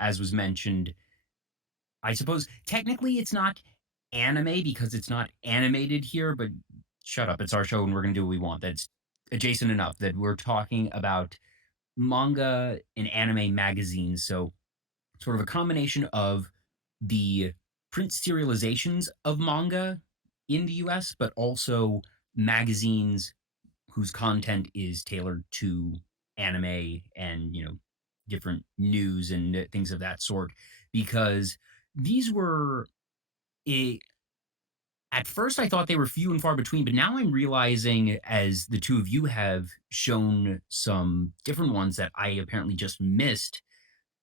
As was mentioned, I suppose technically it's not anime because it's not animated here, but shut up, it's our show and we're gonna do what we want. That's adjacent enough that we're talking about manga and anime magazines. So sort of a combination of the print serializations of manga in the US, but also magazines whose content is tailored to anime and, different news and things of that sort. Because these were a at first I thought they were few and far between, but now I'm realizing as the two of you have shown some different ones that I apparently just missed,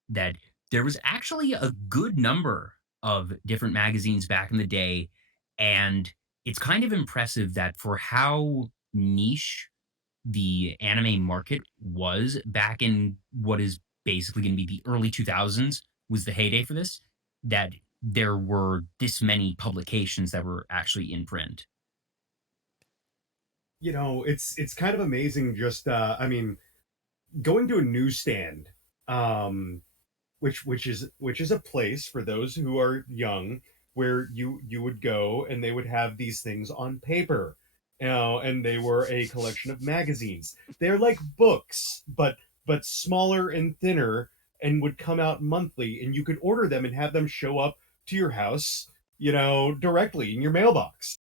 that there was actually a good number of different magazines back in the day. And it's kind of impressive that for how niche the anime market was back in what is basically going to be the early 2000s was the heyday for this, that there were this many publications that were actually in print. It's kind of amazing. Just I mean, going to a newsstand, um, which is a place for those who are young, where you would go and they would have these things on paper, and they were a collection of magazines. They're like books, but smaller and thinner, and would come out monthly, and you could order them and have them show up to your house, directly in your mailbox.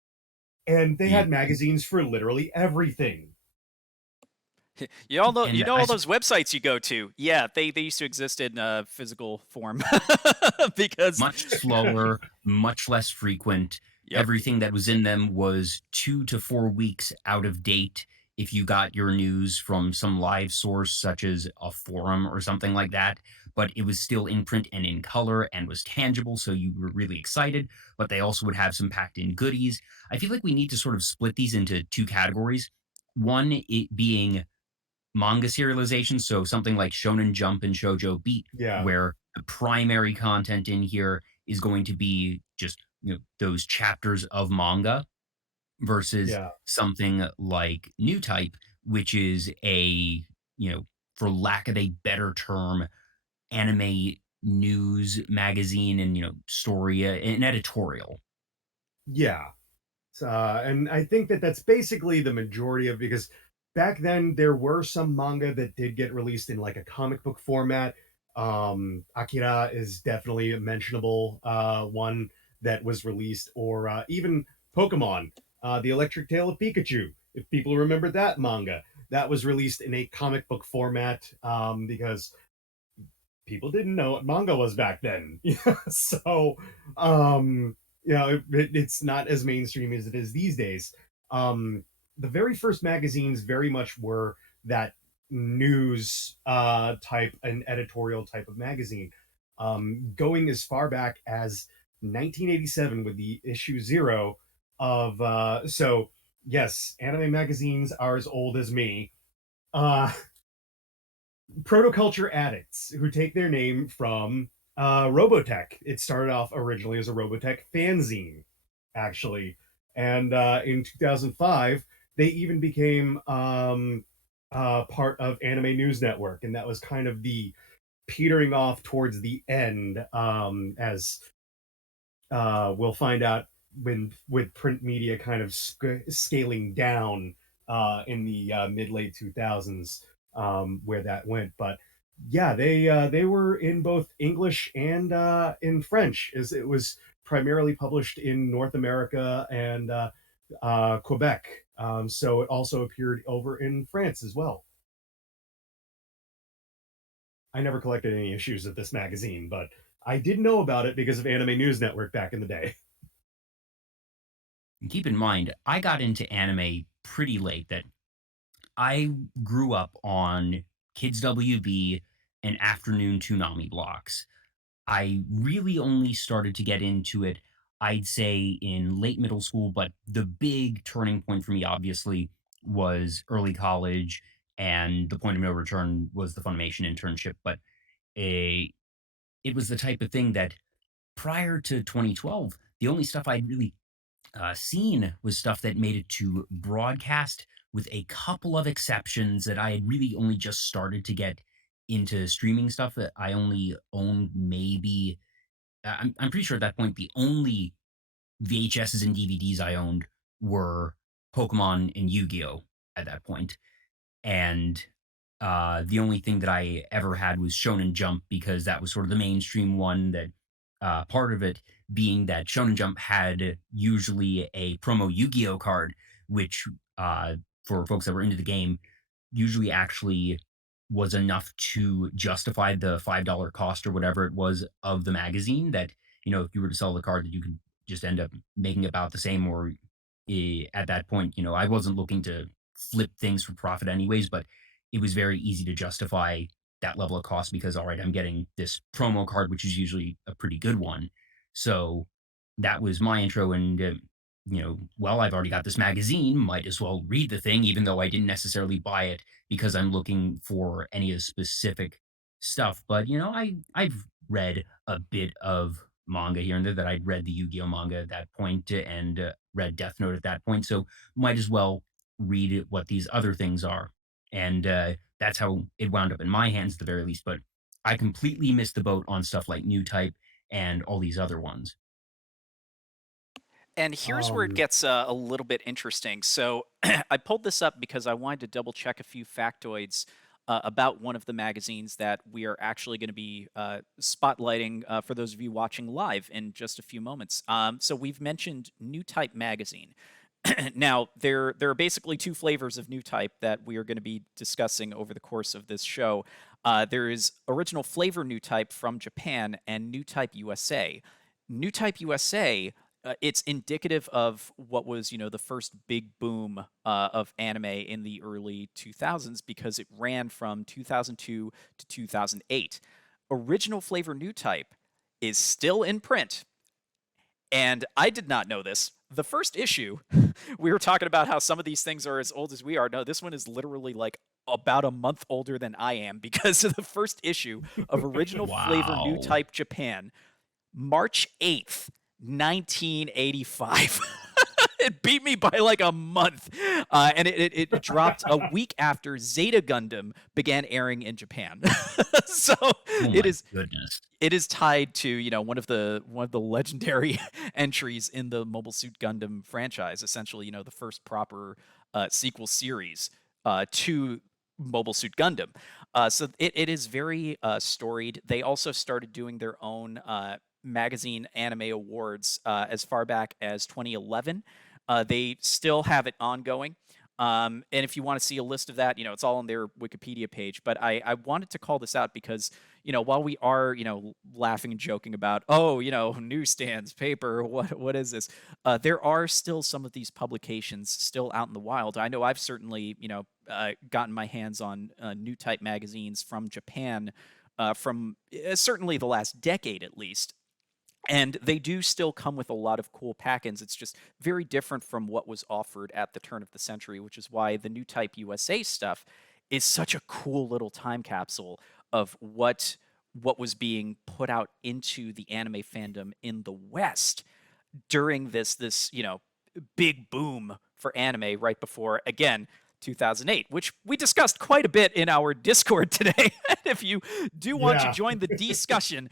And they Yeah. had magazines for literally everything. And all those websites you go to. Yeah, they used to exist in physical form because much slower, much less frequent. yep. Everything that was in them was 2 to 4 weeks out of date if you got your news from some live source, such as a forum or something like that. But it was still in print and in color and was tangible, so you were really excited. But they also would have some packed in goodies. I feel like we need to sort of split these into two categories. One, it being manga serialization, so something like Shonen Jump and Shoujo Beat, Yeah, where the primary content in here is going to be just those chapters of manga versus yeah. something like New Type, which is a for lack of a better term, anime news magazine and story an editorial. Yeah. And I think that that's basically the majority of, because back then there were some manga that did get released in like a comic book format. Akira is definitely a mentionable one that was released, or even Pokemon, The Electric Tale of Pikachu. If people remember that manga, that was released in a comic book format, because people didn't know what manga was back then. So, it's not as mainstream as it is these days. The very first magazines very much were that news type and editorial type of magazine, going as far back as 1987 with the issue zero of so yes, anime magazines are as old as me. uh Protoculture addicts, who take their name from Robotech. It started off originally as a Robotech fanzine, actually, and in 2005 they even became part of Anime News Network, and that was kind of the petering off towards the end, as we'll find out when with print media kind of scaling down in the mid late 2000s, where that went. But yeah, they were in both English and in French, as it was primarily published in North America and Quebec. So it also appeared over in France as well. I never collected any issues of this magazine, but I did know about it because of Anime News Network back in the day. And keep in mind, I got into anime pretty late. That I grew up on Kids WB and afternoon Toonami blocks. I really only started to get into it, I'd say, in late middle school, but the big turning point for me, obviously, was early college, and the point of no return was the Funimation internship. But a it was the type of thing that prior to 2012, the only stuff I'd really seen was stuff that made it to broadcast with a couple of exceptions that I had really only just started to get into streaming stuff. That I only owned maybe I'm pretty sure at that point the only VHSs and DVDs I owned were Pokemon and Yu-Gi-Oh at that point. And the only thing that I ever had was Shonen Jump because that was sort of the mainstream one. That part of it being that Shonen Jump had usually a promo Yu-Gi-Oh card, which for folks that were into the game usually actually was enough to justify the $5 cost or whatever it was of the magazine. That if you were to sell the card, that you could just end up making about the same. Or at that point, I wasn't looking to flip things for profit anyways, but it was very easy to justify that level of cost because all right, I'm getting this promo card, which is usually a pretty good one. So that was my intro. And well, I've already got this magazine, might as well read the thing, even though I didn't necessarily buy it because I'm looking for any of the specific stuff. But I've read a bit of manga here and there. That I'd read the Yu-Gi-Oh manga at that point, and read Death Note at that point, so might as well read what these other things are. And that's how it wound up in my hands at the very least. But I completely missed the boat on stuff like New Type and all these other ones. And here's where it Um, gets a little bit interesting. So I pulled this up because I wanted to double check a few factoids about one of the magazines that we are actually going to be spotlighting for those of you watching live in just a few moments. So we've mentioned New Type magazine. Now, there are basically two flavors of New Type that we are going to be discussing over the course of this show. There is original flavor New Type from Japan and New Type USA. New Type USA, it's indicative of what was, the first big boom of anime in the early 2000s because it ran from 2002 to 2008. Original flavor New Type is still in print, and I did not know this. The first issue, we were talking about how some of these things are as old as we are. No, this one is literally like about a month older than I am because of the first issue of Original Flavor New Wow. Type Japan, March 8th, 1985. It beat me by like a month. And it dropped a week after Zeta Gundam began airing in Japan. So Oh it my is goodness. it is tied to one of the legendary entries in the Mobile Suit Gundam franchise. Essentially, the first proper sequel series to Mobile Suit Gundam. So it is very storied. They also started doing their own magazine anime awards as far back as 2011. They still have it ongoing. And if you want to see a list of that, it's all on their Wikipedia page. But I wanted to call this out because, while we are, laughing and joking about, oh, newsstands, paper, what is this? There are still some of these publications still out in the wild. I know I've certainly, gotten my hands on new type magazines from Japan from certainly the last decade at least. And they do still come with a lot of cool pack-ins. It's just very different from what was offered at the turn of the century, which is why the New Type USA stuff is such a cool little time capsule of what was being put out into the anime fandom in the West during this big boom for anime right before, again, 2008, which we discussed quite a bit in our Discord today. If you do want to yeah. join the discussion,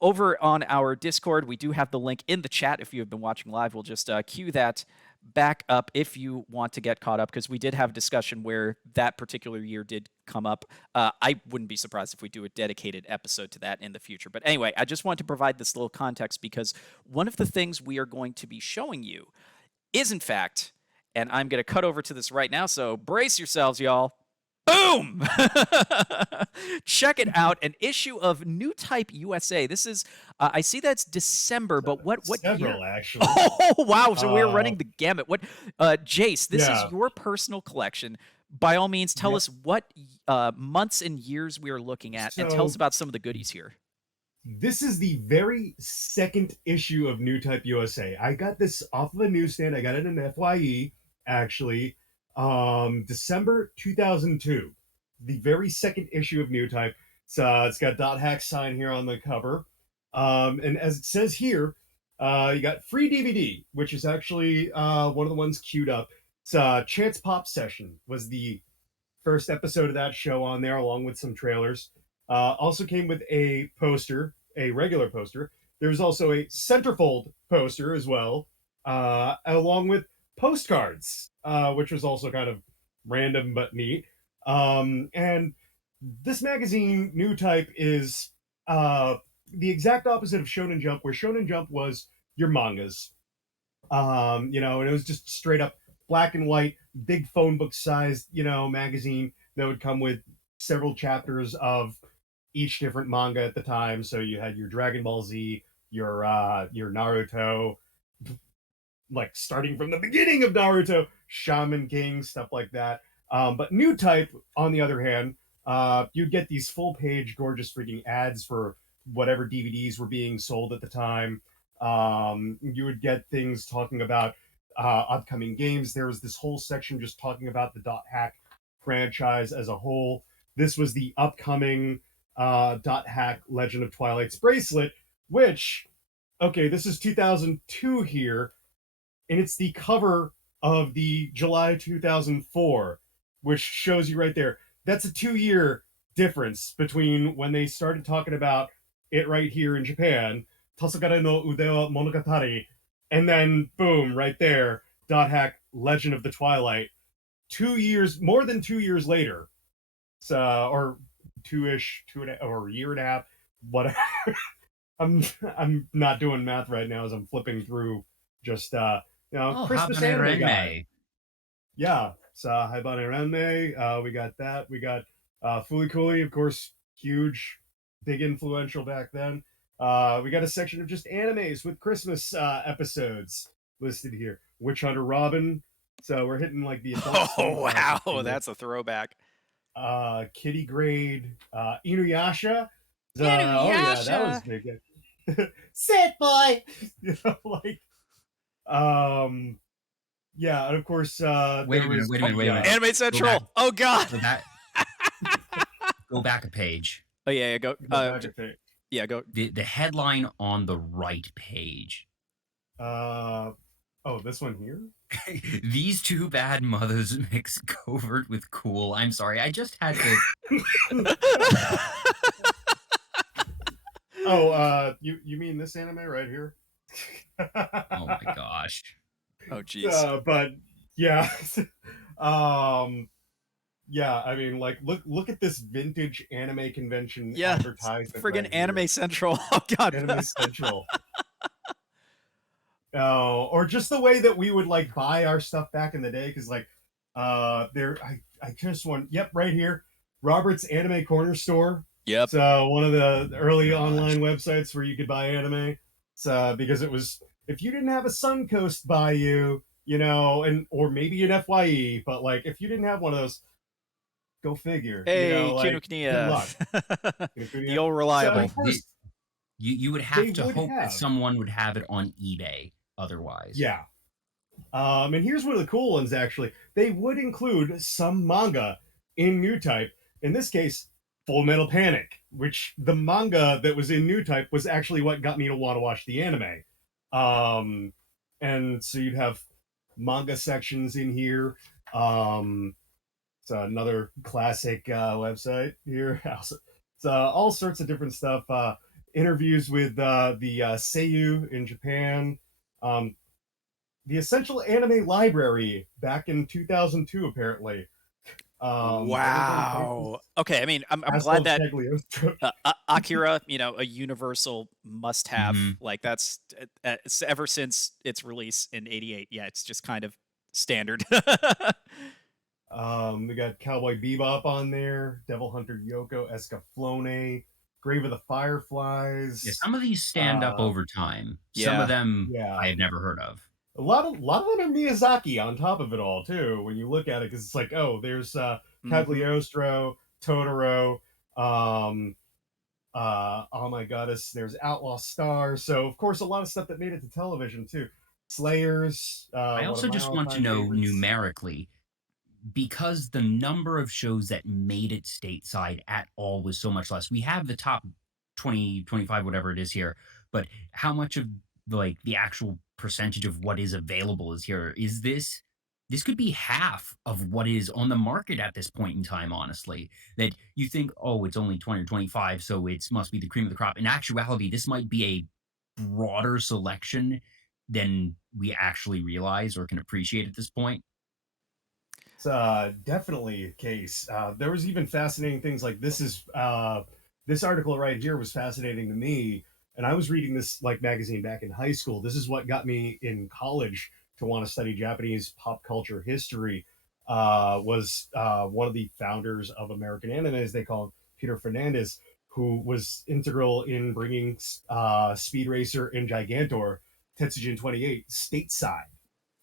over on our Discord, we do have the link in the chat. If you have been watching live, we'll just cue that back up if you want to get caught up, because we did have a discussion where that particular year did come up. I wouldn't be surprised if we do a dedicated episode to that in the future. But anyway, I just want to provide this little context because one of the things we are going to be showing you is, in fact, and I'm going to cut over to this right now, so brace yourselves, y'all. Boom! Check it out. An issue of New Type USA. This is, I see that's December, but what year? Several, actually. Oh, wow. So we're running the gamut. Jace, this is Yeah. your personal collection. By all means, tell Yep. us what months and years we are looking at, and tell us So about some of the goodies here. this is the very second issue of New Type USA. I got this off of a newsstand. I got it in FYE, actually. December 2002. The very second issue of New Type. It's got Dot Hack's sign here on the cover. And as it says here, you got free DVD, which is actually one of the ones queued up. Chance Pop Session was the first episode of that show on there, along with some trailers. Also came with a poster, a regular poster. There's also a centerfold poster as well, along with postcards, which was also kind of random but neat. And this magazine, New Type, is the exact opposite of Shonen Jump, where Shonen Jump was your mangas. And it was just straight up black and white, big phone book sized, magazine that would come with several chapters of each different manga at the time. So you had your Dragon Ball Z, your Naruto, like starting from the beginning of Naruto, Shaman King, stuff like that. But New Type, on the other hand, you'd get these full page, gorgeous freaking ads for whatever DVDs were being sold at the time. You would get things talking about upcoming games. There was this whole section just talking about the Dot Hack franchise as a whole. This was the upcoming Dot Hack Legend of Twilight's Bracelet, which, okay, this is 2002 here, and it's the cover of the July 2004, which shows you right there. That's a 2-year difference between when they started talking about it right here in Japan, Tasakare no Ude wa Monogatari, and then boom, right there, Dot Hack Legend of the Twilight. 2 years, more than 2 years later, or two-ish, or a year and a half, whatever. I'm not doing math right now as I'm flipping through just Christmas Habane anime guide. Renmei. Yeah, so Haibane Renmei, we got that. We got Fulikuli, of course, huge, big influential back then. We got a section of just animes with Christmas episodes listed here. Witch Hunter Robin. So we're hitting like the adult Oh wow, that's a throwback. Kitty Grade, Inuyasha. Oh yeah, that was big. Sit boy. Yeah, and of course, Wait a minute. Anime Central. Oh god. Go back a page. Oh yeah, go. Yeah, go. The headline on the right page. This one here. These two bad mothers mix covert with cool. I'm sorry, I just had to. You mean this anime right here? Oh my gosh. Oh jeez. But yeah, yeah. I mean, like, look at this vintage anime convention advertisement. Friggin' right Anime here. Central. Oh god. Anime Central. Or just the way that we would like buy our stuff back in the day, because like, I just want. Yep, right here, Robert's Anime Corner Store. Yep. So one of the early online websites where you could buy anime. So because it was, if you didn't have a Suncoast by you, or maybe an FYE, but like if you didn't have one of those, go figure. Hey, Kinokuniya. The old reliable. So, you would have to hope that someone would have it on eBay otherwise. Yeah. And here's one of the cool ones, actually. They would include some manga in New Type. In this case, Full Metal Panic, which the manga that was in New Type was actually what got me to want to watch the anime. And so you'd have manga sections in here. It's another classic website here. It's all sorts of different stuff. Interviews with the Seiyu in Japan. The Essential Anime Library back in 2002, apparently. Wow. Okay, I mean, I'm glad that Akira, a universal must-have. Mm-hmm. Like that's ever since its release in '88. Yeah, it's just kind of standard. We got Cowboy Bebop on there, Devil Hunter Yoko, Escaflowne, Grave of the Fireflies. Yeah, some of these stand up over time. Yeah. Some of them I had never heard of. A lot of them are Miyazaki on top of it all too. When you look at it, because it's like, oh, there's Cagliostro, Totoro, oh my goddess, there's Outlaw Star. So of course, a lot of stuff that made it to television too. Slayers. I also just want to know numerically, because the number of shows that made it stateside at all was so much less. We have the top 20, 25, whatever it is here, but how much of like the actual percentage of what is available is here? Is this this could be half of what is on the market at this point in time, honestly. That you think, oh, it's only 20 or 25, so it must be the cream of the crop. In actuality, this might be a broader selection than we actually realize or can appreciate at this point. It's definitely a case. There was even fascinating things like this article right here was fascinating to me, and I was reading this like magazine back in high school. This is what got me in college to want to study Japanese pop culture history. Was one of the founders of American anime, as they call him, Peter Fernandez, who was integral in bringing Speed Racer and Gigantor Tetsujin 28 stateside.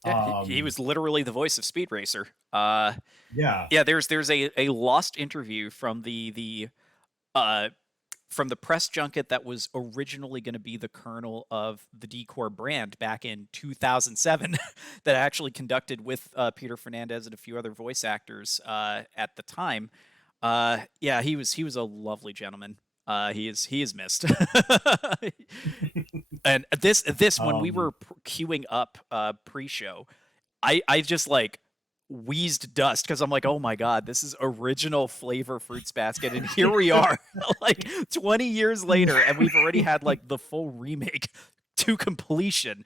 Yeah, he Um, was literally the voice of Speed Racer. yeah, Yeah, there's a lost interview uh from the press junket that was originally going to be the kernel of the Decor brand back in 2007 that I actually conducted with Peter Fernandez and a few other voice actors at the time. Yeah, he was a lovely gentleman. He is missed. And this when we um, were queuing up pre-show, I just like wheezed dust because I'm like, oh my god, this is original Flavor Fruits Basket, and here we are, like 20 years later, and we've already had like the full remake to completion.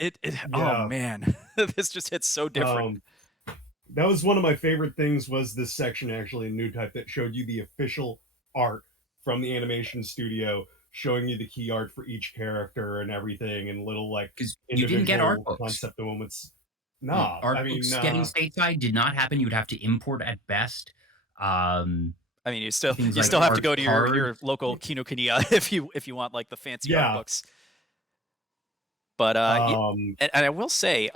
Oh yeah. man, this just hits so different. Um, that was one of my favorite things was this section actually in New Type that showed you the official art from the animation studio, showing you the key art for each character and everything, and little like Because you didn't get art individual books. concept moments. Nah, Art I mean, books getting stateside did not happen. You would have to import at best. Um, I mean, things you like still have to Art go to Card. your local Kinokuniya if you want like the fancy art yeah. books. But Um, and I will say,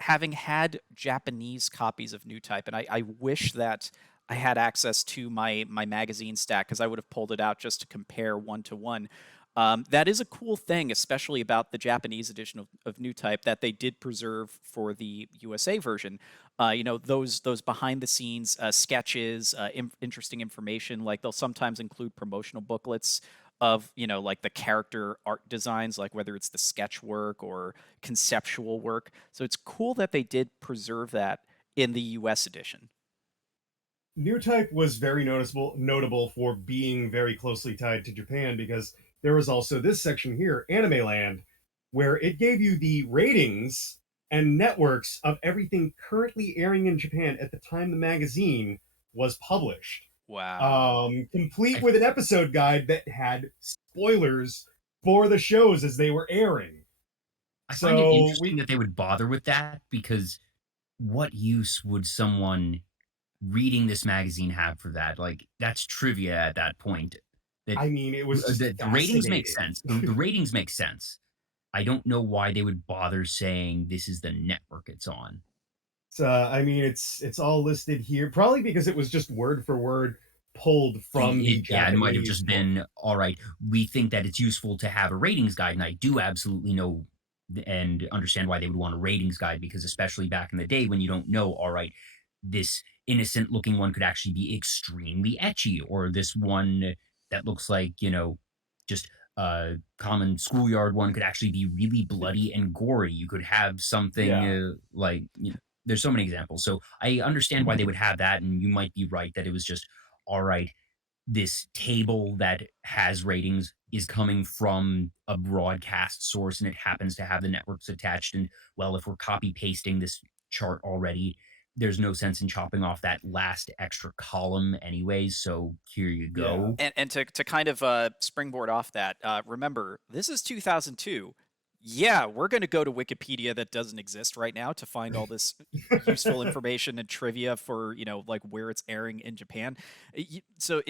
having had Japanese copies of New Type, and I wish that I had access to my magazine stack because I would have pulled it out just to compare one to one. That is a cool thing, especially about the Japanese edition of New Type that they did preserve for the USA version. Those behind the scenes sketches, interesting information. Like they'll sometimes include promotional booklets of like the character art designs, like whether it's the sketch work or conceptual work. So it's cool that they did preserve that in the US edition. New Type was very notable for being very closely tied to Japan because there was also this section here, Anime Land, where it gave you the ratings and networks of everything currently airing in Japan at the time the magazine was published. Wow. Complete I, with an episode guide that had spoilers for the shows as they were airing. I find it So interesting we, that they would bother with that because what use would someone reading this magazine have for that? Like, that's trivia at that point. That I mean, it was just the ratings make fascinating. sense. The ratings make sense. I don't know why they would bother saying this is the network it's on. I mean, it's all listed here, probably because it was just word for word pulled from the Yeah, it might have Japanese just book. been all right. We think that it's useful to have a ratings guide, and I do absolutely know and understand why they would want a ratings guide because, especially back in the day when you don't know, all right, this innocent looking one could actually be extremely etchy, or this one that looks like just a common schoolyard one could actually be really bloody and gory. You could have something Yeah, like there's so many examples. So I understand why they would have that, and you might be right that it was just all right, this table that has ratings is coming from a broadcast source and it happens to have the networks attached. And well, if we're copy pasting this chart already, there's no sense in chopping off that last extra column anyways. So here you yeah. go. And to kind of springboard off that, remember, this is 2002. Yeah, we're going to go to Wikipedia that doesn't exist right now to find all this useful information and trivia for, like where it's airing in Japan. So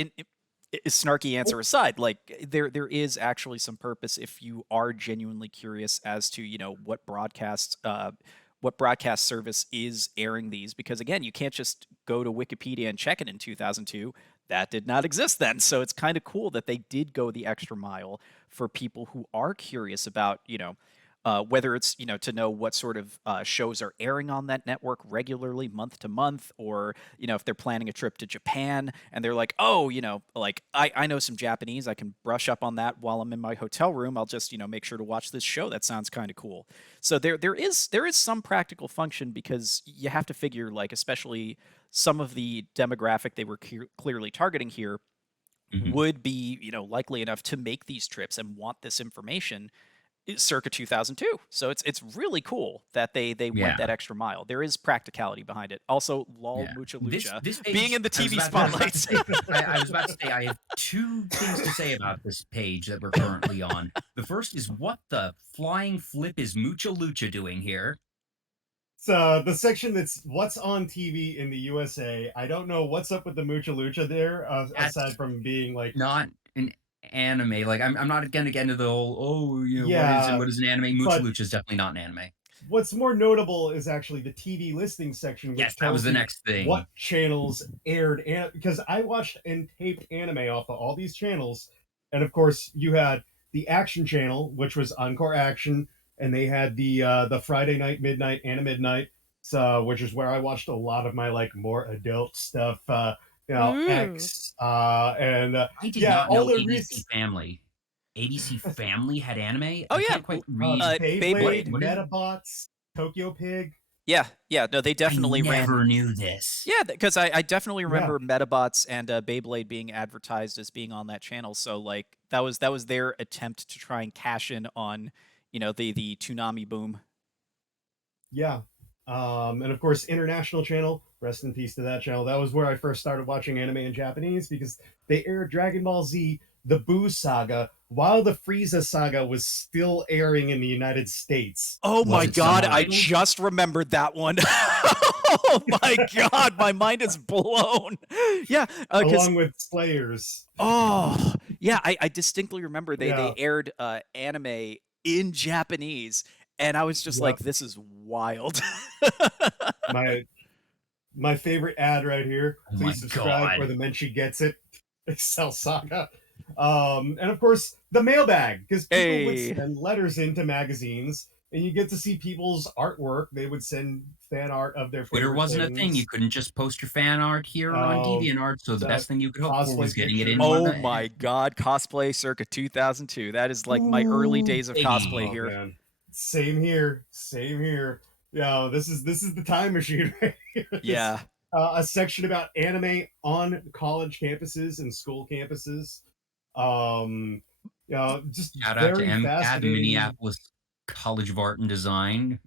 snarky answer aside, like there is actually some purpose if you are genuinely curious as to, what broadcast service is airing these, because again, you can't just go to Wikipedia and check it in 2002. That did not exist then. So it's kind of cool that they did go the extra mile for people who are curious about, whether it's to know what sort of shows are airing on that network regularly, month to month, or if they're planning a trip to Japan and they're like, oh, like I know some Japanese, I can brush up on that while I'm in my hotel room. I'll just make sure to watch this show. That sounds kind of cool. So there is some practical function because you have to figure, like, especially some of the demographic they were clearly targeting here Mhm. would be likely enough to make these trips and want this information circa 2002. So it's really cool that they went Yeah. that extra mile. There is practicality behind it. Also, lol Yeah. mucha This lucha this being page in the I was TV about to spotlights. say I was about to say I have 2 things to say about this page that we're currently on. The first is what the flying flip is Mucha Lucha doing here? So the section that's what's on TV in the USA. I don't know what's up with the Mucha Lucha there, aside That's from being like, not an anime. Like, I'm not gonna get into the whole, "Oh, yeah, what is an anime?" Mucha but Lucha is definitely not an anime. what's more notable is actually the TV listing section, Yes, which that was tells the you next thing. what channels aired. Because I watched and taped anime off of all these channels, and of course you had the Action Channel, which was Encore Action, and they had the Friday night midnight Anime Midnight, so which is where I watched a lot of my like more adult stuff. Ooh. X, and I did yeah, not all know the ABC Family. ABC Family had anime? Oh I yeah, can't quite read Beyblade, Beyblade. what is it? Metabots, Tokyo Pig. Yeah, yeah. No, they I definitely ran. never knew this. Yeah, because I definitely Yeah, remember Metabots and Beyblade being advertised as being on that channel. So like that was their attempt to try and cash in on the Toonami boom. yeah. And of course, International Channel. Rest in peace to that channel. That was where I first started watching anime in Japanese because they aired Dragon Ball Z, the Buu Saga, while the Frieza Saga was still airing in the United States. Oh Was my it god, I Um, subtitled? just remembered that one. Oh my god, my mind is blown. Yeah, because along with Slayers. oh yeah, I distinctly remember they Yeah. aired anime in Japanese, and I was just like, Yep. this is wild. My my favorite ad right here. Oh my Please subscribe or god. the Menchi gets it. Excel Saga. And of course, the mailbag, because people would Hey. send letters into magazines and you get to see people's artwork. They would send fan art of their Twitter favorite wasn't a thing. You things. couldn't just post your fan art here on Um, DeviantArt, so the the best thing you could hope for cosplay was getting it in pictures. one of Oh the my ads. god, cosplay circa 2002. That is like my early Ooh, days of cosplay baby. Oh here. man. Same here. Same here. Yeah, this is the time machine right here. This Yeah. a section about anime on college campuses and school campuses. Just Shout out to very MCAT, fascinating. Minneapolis College of Art and Design.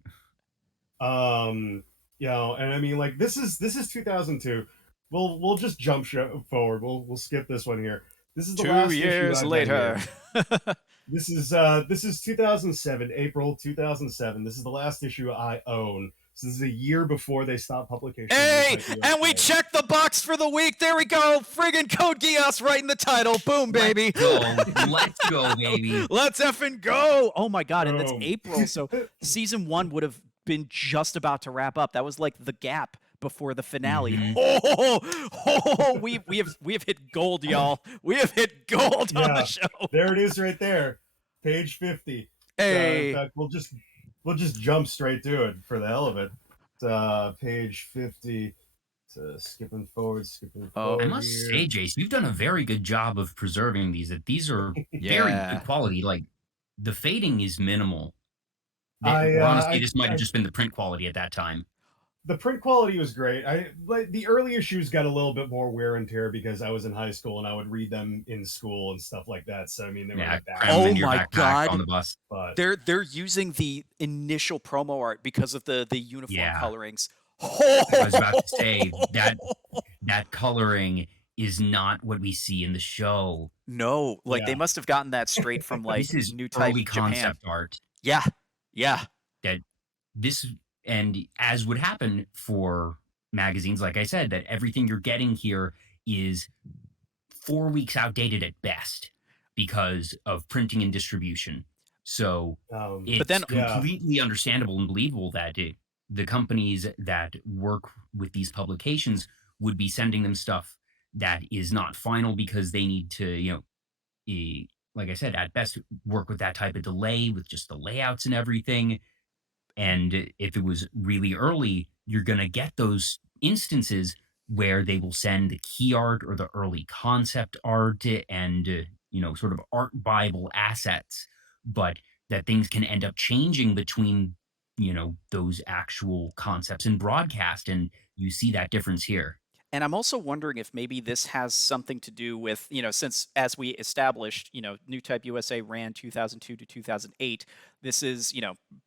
Um, and I mean, like this is 2002. We'll just jump forward. We'll skip this one here. This is the Two last issue years I've got later. here. This is 2007, April 2007. This is the last issue I own. So this is a year before they stopped publication, which Hey, might be and we okay. checked the box for the week. There we go. Friggin' Code Geass right in the title. Boom, Let's baby. go. Let's go, baby. Let's effing go. Oh my god, and that's Boom. April. So season 1 would have been just about to wrap up. That was like the gap before the finale. Mhm. We have hit gold, y'all. We have hit gold on the Yeah, show. there it is right there, page 50. In Hey. fact, we'll just jump straight to it for the hell of it. Page 50. Skipping forward, skipping Oh, I forward must here. say, Jace, you've done a very good job of preserving these. That these are very good yeah. quality. Like the fading is minimal. I, Honestly, uh, this might have I just been the print quality at that time. The print quality was great. I like the early issues got a little bit more wear and tear because I was in high school and I would read them in school and stuff like that. So I mean, they were Yeah, like that. cram them Oh into your my backpack on god. the bus. But They're using the initial promo art because of the uniform Yeah, colorings. I was about to say that coloring is not what we see in the show. No, like they yeah, must have gotten that straight from This like is New Type early Japan. concept art. Yeah. Yeah. That this and as would happen for magazines, like I said, that everything you're getting here is 4 weeks outdated at best because of printing and distribution. So But it's then yeah, completely understandable and believable that the companies that work with these publications would be sending them stuff that is not final because they need to, like I said, at best work with that type of delay with just the layouts and everything. And if it was really early, you're going to get those instances where they will send the key art or the early concept art and, sort of art Bible assets, but that things can end up changing between, those actual concepts in broadcast. And you see that difference here. And I'm also wondering if maybe this has something to do with, since as we established, New Type USA ran 2002 to 2008. This is,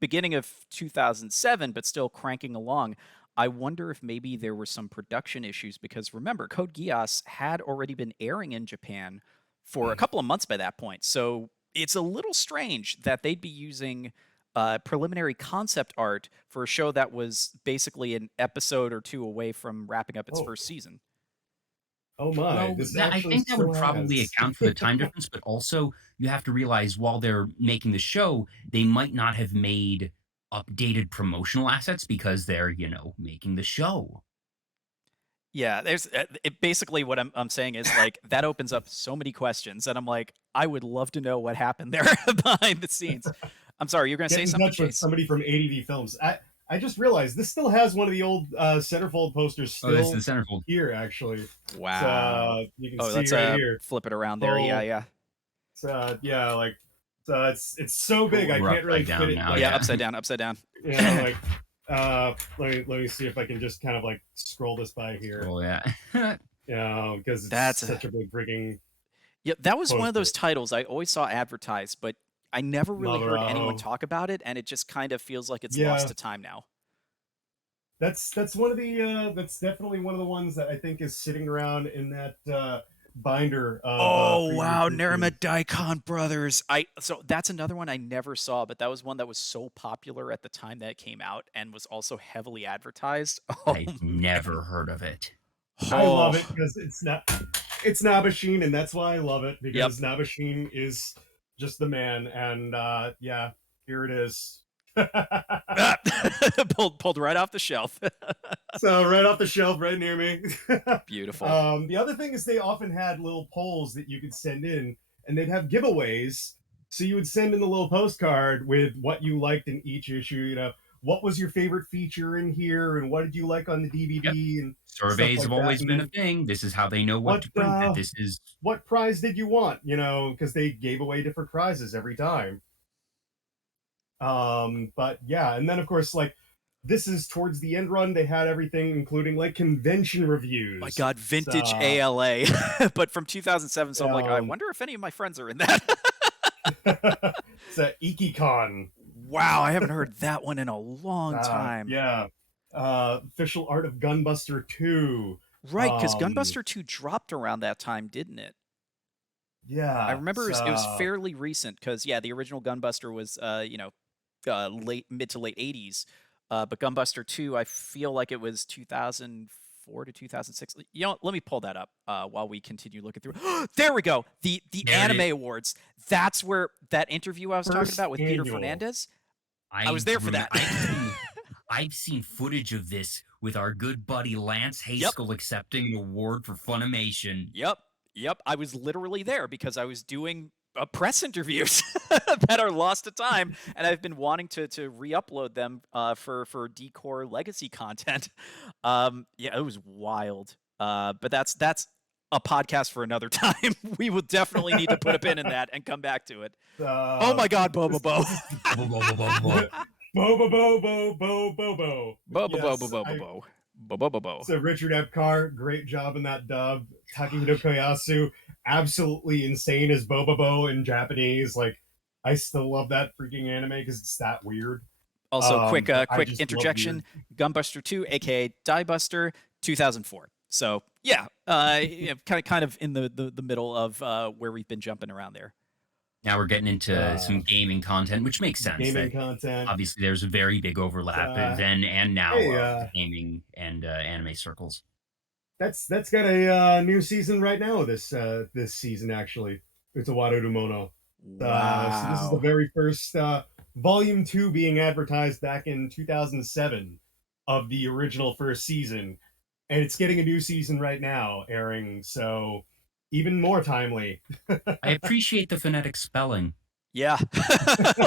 beginning of 2007, but still cranking along. I wonder if maybe there were some production issues because remember, Code Geass had already been airing in Japan for a couple of months by that point. So it's a little strange that they'd be using preliminary concept art for a show that was basically an episode or two away from wrapping up its Oh, first season. oh my! Well, This I actually think that would still probably has. account for the time difference, but also you have to realize while they're making the show, they might not have made updated promotional assets because they're, making the show. Yeah, there's basically what I'm saying is like that opens up so many questions, and I'm like, I would love to know what happened there behind the scenes. I'm sorry, you're going to Get say in something, touch with Jace? somebody from ADV Films. I just realized this still has one of the old centerfold posters Oh, this is still the centerfold. here, actually. Wow. So you can Oh, see let's right here. flip it around there. Yeah, Full. yeah. Yeah, like so it's so big I We're can't really upside fit down it. now. Like, Yeah, Yeah. upside down, upside down. like let me see if I can just kind of like scroll this by here. Oh, yeah. Because it's That's such a big freaking yeah, that was one of those poster. titles I always saw advertised, but I never really heard anyone Mother. talk about it, and it just kind of feels like it's lost Yeah, to time now. that's one of the that's definitely one of the ones that I think is sitting around in that binder of Oh previous wow, issues. Narama Daikon Brothers. So that's another one I never saw, but that was one that was so popular at the time that it came out and was also heavily advertised. Oh I've man. never heard of it. I love Oh, it because it's Nabashin, and that's why I love it yep. because Nabashin is just the man, and yeah, here it is. pulled right off the shelf. So right off the shelf, right near me. Beautiful. The other thing is they often had little polls that you could send in, and they'd have giveaways. So you would send in the little postcard with what you liked in each issue. What was your favorite feature in here, and what did you like on the Yep. DVD, and stuff Surveys like have that. always And been a then thing. This is how they know what what to print. That this is what prize did you want? Because they gave away different prizes every time. But yeah, and then of course, like this is towards the end run, they had everything, including like convention My reviews. God, vintage So, ALA, but from 2007. So I'm like, I um, wonder if any of my friends are in that. it's a IkiCon. Wow, I haven't heard that one in a long time. Yeah. Official art of Gunbuster 2. Right, because Um, Gunbuster 2 dropped around that time, didn't it? I yeah. remember it was So, fairly recent because yeah, the original Gunbuster was late mid to late 80s, but Gunbuster 2 I feel like it was 2004 to 2006. Let me pull that up while we continue looking through. There we go. The there it Anime is. Awards. That's where that interview I was talking first about with Peter annual. Fernandez. I was there for that. I've seen footage of this with our good buddy Lance Yep. Haskell accepting an award for Funimation. Yep. Yep. I was literally there because I was doing press interviews that are lost to time, and I've been wanting to re-upload them for Decor Legacy content. Yeah, it was wild. But that's a podcast for another time. We will definitely need to put a pin in that and come back to it. Oh my God, Bobo Bo. Bo, bo, bo, bo, bo. Bobo Bobo Bobo Bobo. Bo bo bo bo Yes, bo bo bo bo bo bo bo. so Richard Epcar, great job in that dub. Takehito Koyasu, absolutely insane as Bobobo in Japanese. Like, I still love that freaking anime because it's that weird. Also, quick But I quick just love interjection: weird. Gunbuster 2, aka Die Buster, 2004. So yeah, kind of in the middle of where we've been jumping around there. Now we're getting into some gaming content, which makes sense. Gaming That content. obviously there's a very big overlap then and now Hey, of the gaming and anime circles. that's got a new season right now. This season actually, it's a Waru Mono. So this is the Wow. very first volume 2 being advertised back in 2007 of the original first season, and it's getting a new season right now airing. So even more timely. I appreciate the phonetic spelling. Yeah.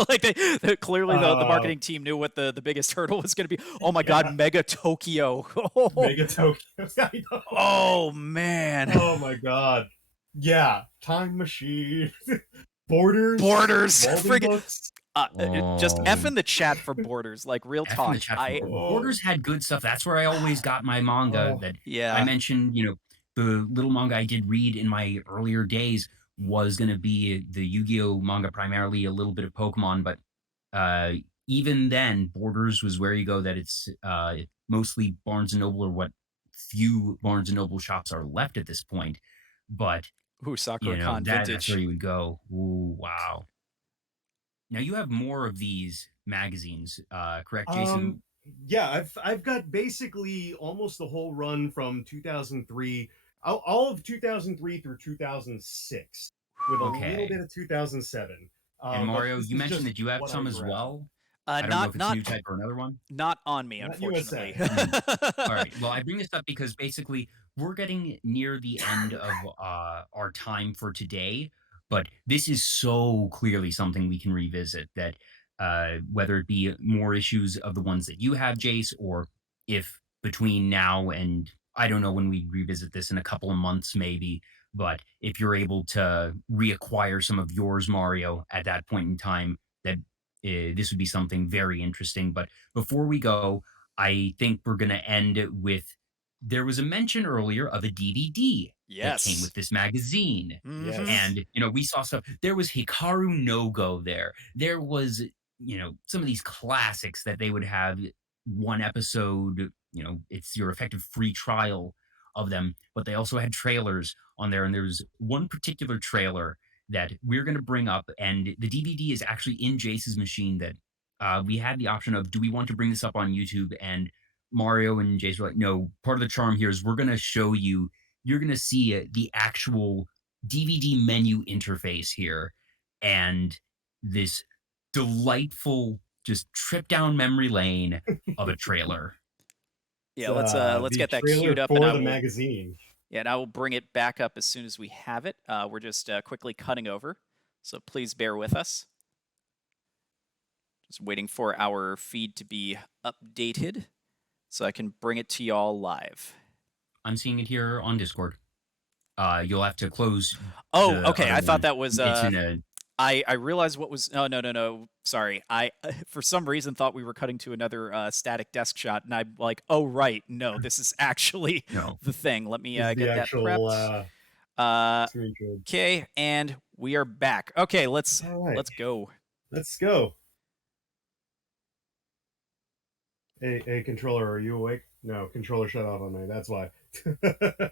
Like clearly the marketing team knew what the biggest hurdle was going to be. Oh my God, Mega Tokyo. Mega Tokyo. Oh man. Oh my God. Yeah. Time Machine. Borders. Friggin' books. Just F in the chat for Borders, like real F in talk. the chat Borders had good stuff. That's where I always got my manga that I mentioned, the little manga I did read in my earlier days was going to be the Yu-Gi-Oh manga, primarily a little bit of Pokemon, but even then Borders was where you go. That it's mostly Barnes and Noble, or what few Barnes and Noble shops are left at this point. But Sakura Con that's vintage. where you would go. Ooh, wow. Now you have more of these magazines, correct, Jason? Yeah, I've got basically almost the whole run from 2003, all of 2003 through 2006, with a little bit of 2007. And Mario, you mentioned that you have some as well. I don't know if it's a new type or another one. Not on me, unfortunately. All right. Well, I bring this up because basically we're getting near the end of our time for today, but this is so clearly something we can revisit, that whether it be more issues of the ones that you have, Jace, or if between now and I don't know when we revisit this, in a couple of months maybe, but if you're able to reacquire some of yours, Mario, at that point in time, that this would be something very interesting. But before we go, I think we're going to end with, there was a mention earlier of a DVD that came with this magazine. Mm-hmm. And, we saw stuff. There was Hikaru no Go there. There was, some of these classics that they would have one episode, it's your effective free trial of them, but they also had trailers on there. And there's one particular trailer that we're going to bring up, and the DVD is actually in Jace's machine, that we had the option of, do we want to bring this up on YouTube? And Mario and Jace were like, no, part of the charm here is we're going to show you, you're going to see the actual DVD menu interface here, and this delightful just trip down memory lane of a trailer. Yeah, let's get that queued up for the magazine. Yeah, and I will bring it back up as soon as we have it. We're just quickly cutting over, so please bear with us. Just waiting for our feed to be updated so I can bring it to y'all live. I'm seeing it here on Discord. You'll have to close. Oh, okay. I thought that was. It's in a... I realized what was. Oh, no. Sorry. I for some reason thought we were cutting to another static desk shot, and I'm like, oh right, no, this is actually the thing. Let me get that prepped. Okay, and we are back. Okay, let's go. Let's go. Hey, controller, are you awake? No, controller shut off on me. That's why. It's a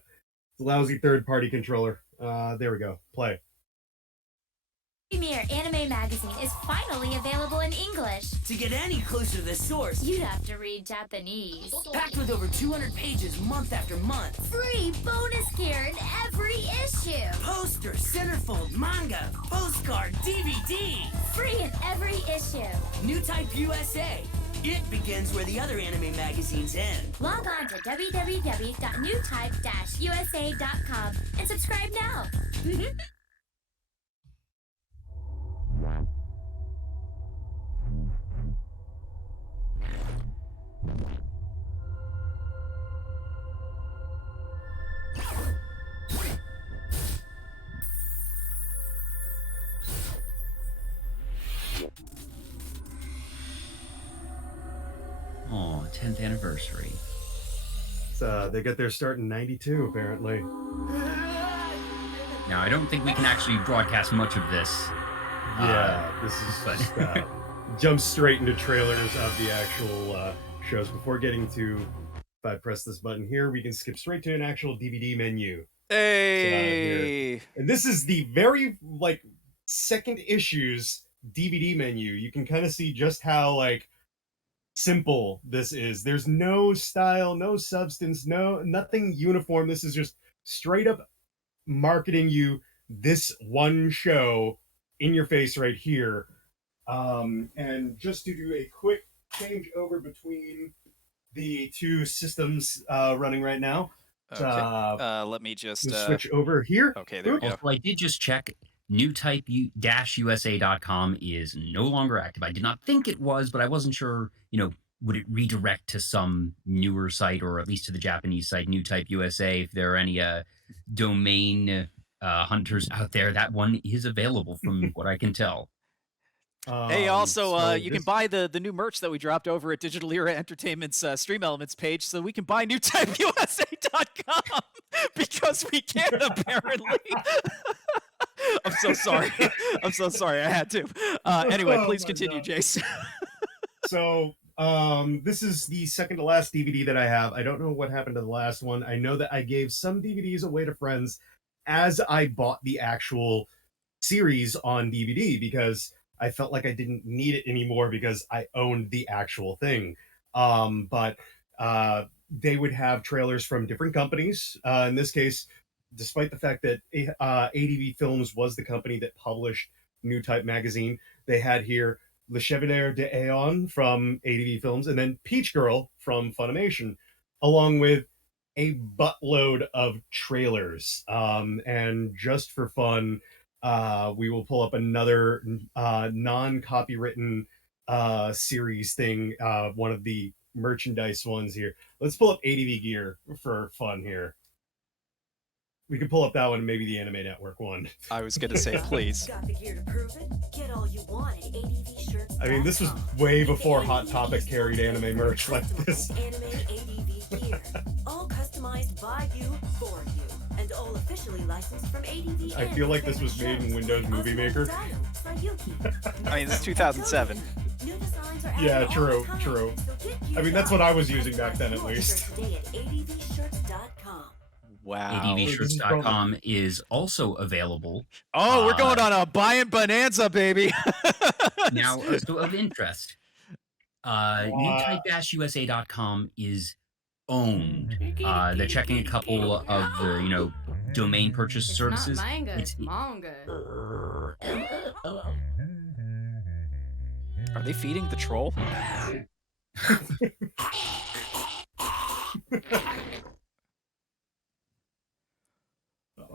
lousy third-party controller. There we go. Play. Premier Anime Magazine is finally available in English. To get any closer to the source, you'd have to read Japanese. Packed with over 200 pages month after month. Free bonus gear in every issue. Poster, centerfold, manga, postcard, DVD. Free in every issue. New Type USA. It begins where the other anime magazines end. Log on to www.newtype-usa.com and subscribe now. Oh, 10th anniversary. They got their start in '92, apparently. Now, I don't think we can actually broadcast much of this. Yeah, this is just jump straight into trailers of the actual shows. Before getting to, if I press this button here, we can skip straight to an actual DVD menu. Hey! And this is the very, second issue's DVD menu. You can kind of see just how, simple this is. There's no style, no substance, nothing uniform. This is just straight up marketing you this one show in your face right here. And just to do a quick change over between the two systems running right now, Let me just switch over here. okay, there we go. Also, I did just check. Newtype-USA.com is no longer active. I did not think it was, but I wasn't sure, would it redirect to some newer site or at least to the Japanese site, Newtype USA, if there are any domain hunters out there. That one is available from what I can tell. Hey, also, so you can buy the new merch that we dropped over at Digital Era Entertainment's Stream Elements page, so we can buy newtypeusa.com because we can, apparently. I'm so sorry. I'm so sorry. I had to. Anyway, please continue, Jace. So, this is the second to last DVD that I have. I don't know what happened to the last one. I know that I gave some DVDs away to friends as I bought the actual series on DVD because I felt like I didn't need it anymore because I owned the actual thing. But they would have trailers from different companies. In this case, despite the fact that ADV Films was the company that published New Type magazine, they had here Le Chevalier de Aeon from ADV Films and then Peach Girl from Funimation, along with a buttload of trailers. And just for fun, we will pull up another non-copywritten series thing, one of the merchandise ones here. Let's pull up ADV Gear for fun here. We could pull up that one and maybe the Anime Network one. I was going to say, please. Got the gear to prove it? Get all you want at ADVshirts.com. I mean, this was way before Hot Topic carried anime merch like this. Anime ADV gear, all customized by you, for you, and all officially licensed from ADV. I feel like this was made in Windows Movie Maker. I mean, this is 2007. Yeah, true. I mean, that's what I was using back then, at least. Wow. ADVshirts.com is also available. Oh, we're going on a buying bonanza, baby. Now, so of interest, newtype-usa.com is owned. They're checking a couple of the, domain purchase services. Not manga, it's manga. Are they feeding the troll?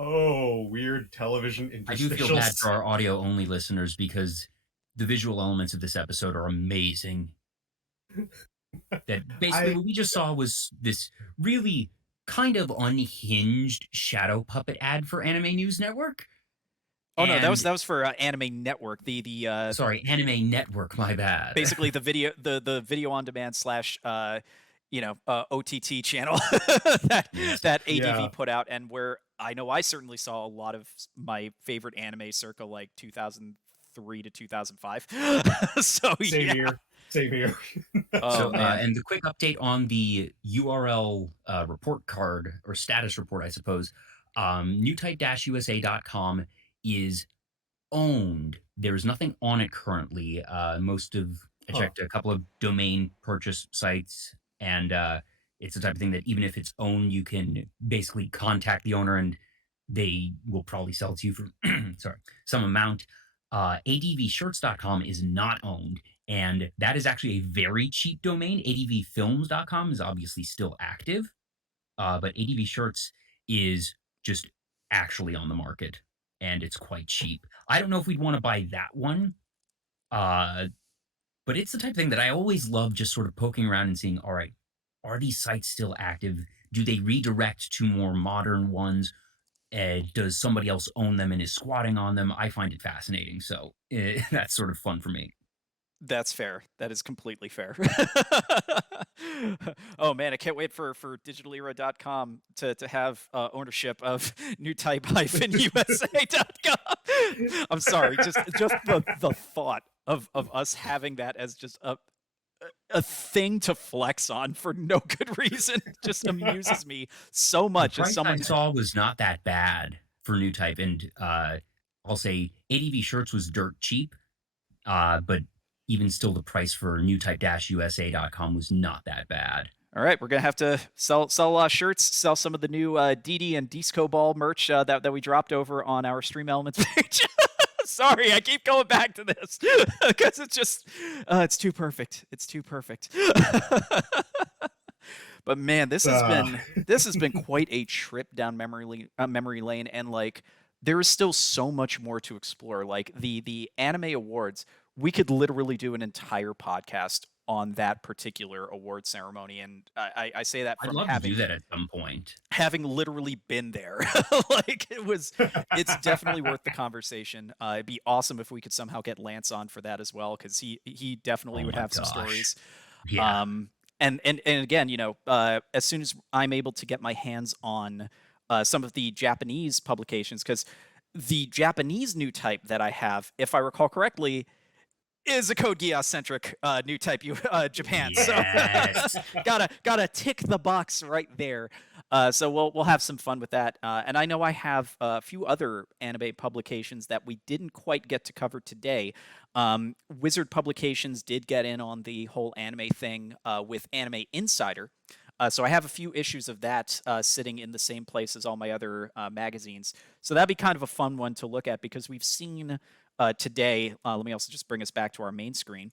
Oh, weird television interstitials. I do feel bad for our audio-only listeners because the visual elements of this episode are amazing. That basically what we just saw was this really kind of unhinged shadow puppet ad for Anime News Network. Oh no, that was for Anime Network. Sorry, Anime Network. My bad. Basically, the video on demand / OTT channel that ADV put out, and where I know I certainly saw a lot of my favorite anime circa like 2003 to 2005. So Same here. And the quick update on the URL report card or status report, I suppose. Newtype-USA.com is owned. There's nothing on it currently. I checked a couple of domain purchase sites, and it's the type of thing that even if it's owned, you can basically contact the owner and they will probably sell it to you for some amount. ADVshirts.com is not owned, and that is actually a very cheap domain. ADVfilms.com is obviously still active, but ADV Shirts is just actually on the market, and it's quite cheap. I don't know if we'd want to buy that one, but it's the type of thing that I always love just sort of poking around and seeing, all right, are these sites still active? Do they redirect to more modern ones? Does somebody else own them and is squatting on them? I find it fascinating. So that's sort of fun for me. That's fair. That is completely fair. Oh man, I can't wait for digitalera.com to have ownership of newtype-usa.com. I'm sorry, just the thought of us having that as just a thing to flex on for no good reason just amuses me so much. The price I saw was not that bad for New Type, and I'll say ADV Shirts was dirt cheap, but even still, the price for newtype-usa.com was not that bad. All right, we're gonna have to sell shirts, sell some of the new DD and Disco Ball merch that we dropped over on our Stream Elements page. Sorry, I keep going back to this because it's just it's too perfect. It's too perfect. But man, Uh, this has been quite a trip down memory lane, and like there is still so much more to explore. Like the anime awards, we could literally do an entire podcast on that particular award ceremony, and I say that I'd from love to do that at some point. having literally been there. Like it's definitely worth the conversation. It'd be awesome if we could somehow get Lance on for that as well, because he definitely Oh would my have some gosh. stories. Yeah. And again, as soon as I'm able to get my hands on some of the Japanese publications, because the Japanese new type that I have, if I recall correctly, is a Code Geass centric new type Japan. Yes. So gotta tick the box right there. So we'll have some fun with that. And I know I have a few other anime publications that we didn't quite get to cover today. Wizard Publications did get in on the whole anime thing with Anime Insider. So I have a few issues of that sitting in the same place as all my other magazines. So that'd be kind of a fun one to look at, because we've seen today. Let me also just bring us back to our main screen.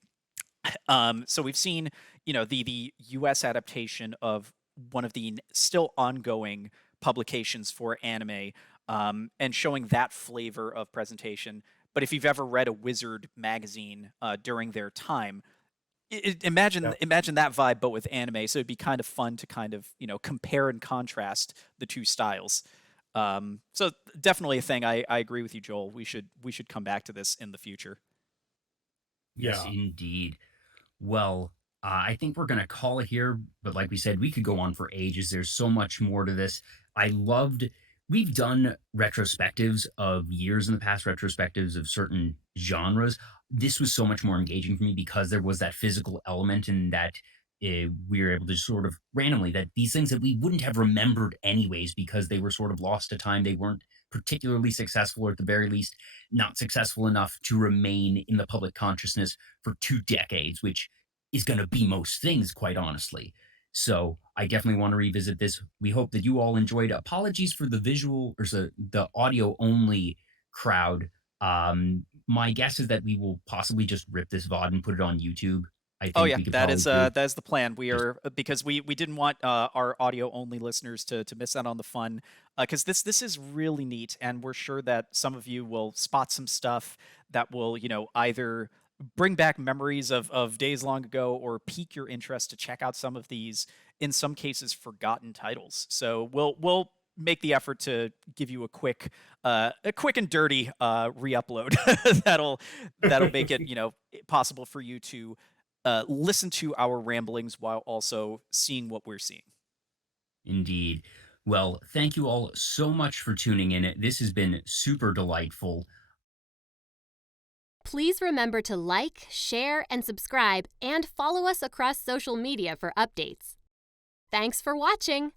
So we've seen, the U.S. adaptation of one of the still ongoing publications for anime, and showing that flavor of presentation. But if you've ever read a Wizard magazine during their time, imagine yeah. imagine that vibe, but with anime. So it'd be kind of fun to kind of compare and contrast the two styles. So definitely a thing. I agree with you, Joel. We should come back to this in the future. Yes, Yeah. indeed. Well, I think we're going to call it here. But like we said, we could go on for ages. There's so much more to this. We've done retrospectives of years in the past, retrospectives of certain genres. This was so much more engaging for me because there was that physical element, and that we were able to sort of randomly, that these things that we wouldn't have remembered anyways because they were sort of lost to time. They weren't particularly successful, or at the very least, not successful enough to remain in the public consciousness for 2 decades, which is going to be most things, quite honestly. So I definitely want to revisit this. We hope that you all enjoyed. Apologies for the visual or the audio only crowd. My guess is that we will possibly just rip this VOD and put it on YouTube. I Oh think yeah, we could that probably is do that is the plan. We just are because we didn't want our audio only listeners to miss out on the fun, because this is really neat, and we're sure that some of you will spot some stuff that will either bring back memories of days long ago, or pique your interest to check out some of these, in some cases, forgotten titles. So we'll make the effort to give you a quick and dirty re-upload that'll make it possible for you to listen to our ramblings while also seeing what we're seeing. indeed. Well, thank you all so much for tuning in. This has been super delightful. Please remember to like, share, and subscribe, and follow us across social media for updates. Thanks for watching!